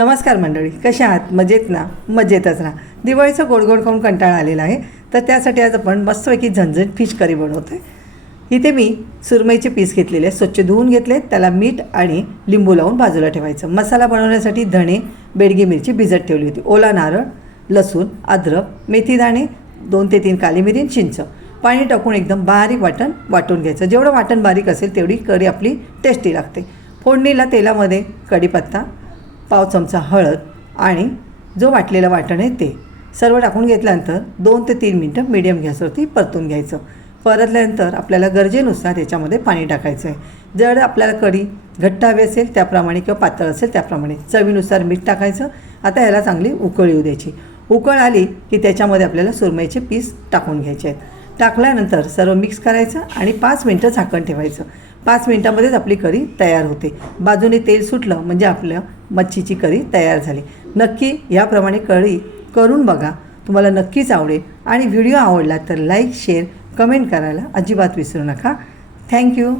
नमस्कार मंडळी कशा आहात? मजेत ना? मजेतच राहा दिवाळीचं गोड गोड खाऊन कंटाळा आलेला आहे तर त्यासाठी आज आपण मस्तपैकी झणझण फिश करी बनवतो आहे इथे मी सुरमईचे पीस घेतलेले स्वच्छ धुवून घेतले त्याला मीठ आणि लिंबू लावून बाजूला ठेवायचं. मसाला बनवण्यासाठी धणे बेडगी मिरची भिजत ठेवली होती. ओला नारळ लसूण अद्रक मेथीदाणे दोन ते तीन काली मिरी चिंच. पाणी टाकून एकदम बारीक वाटण वाटून घ्यायचं. जेवढं वाटण बारीक असेल तेवढी करी आपली टेस्टी लागते. फोडणीला तेलामध्ये कढीपत्ता पाव चमचा हळद आणि जो वाटलेलं वाटण आहे ते. सर्व टाकून घेतल्यानंतर दोन ते तीन मिनटं मीडियम गॅसवरती परतून घ्यायचं. परतल्यानंतर आपल्याला गरजेनुसार याच्यामध्ये पाणी टाकायचं आहे जर आपल्याला कढी घट्ट हवी असेल त्याप्रमाणे किंवा पातळ असेल त्याप्रमाणे चवीनुसार मीठ टाकायचं. आता ह्याला चांगली उकळ येऊ द्यायची. उकळ आली की त्याच्यामध्ये आपल्याला सुरमईचे पीस टाकून घ्यायचे आहेत. टाकल्यानंतर सर्व मिक्स करायचं आणि पाच मिनटं झाकण ठेवायचं. पाच मिनटामध्येच आपली करी तयार होते. बाजूने तेल सुटलं म्हणजे आपल्या मच्छीची करी तयार झाली. नक्की याप्रमाणे कढी करून बघा. तुम्हाला नक्कीच आवडेल. आणि व्हिडिओ आवडला तर लाईक शेअर कमेंट करायला अजिबात विसरू नका. थँक्यू.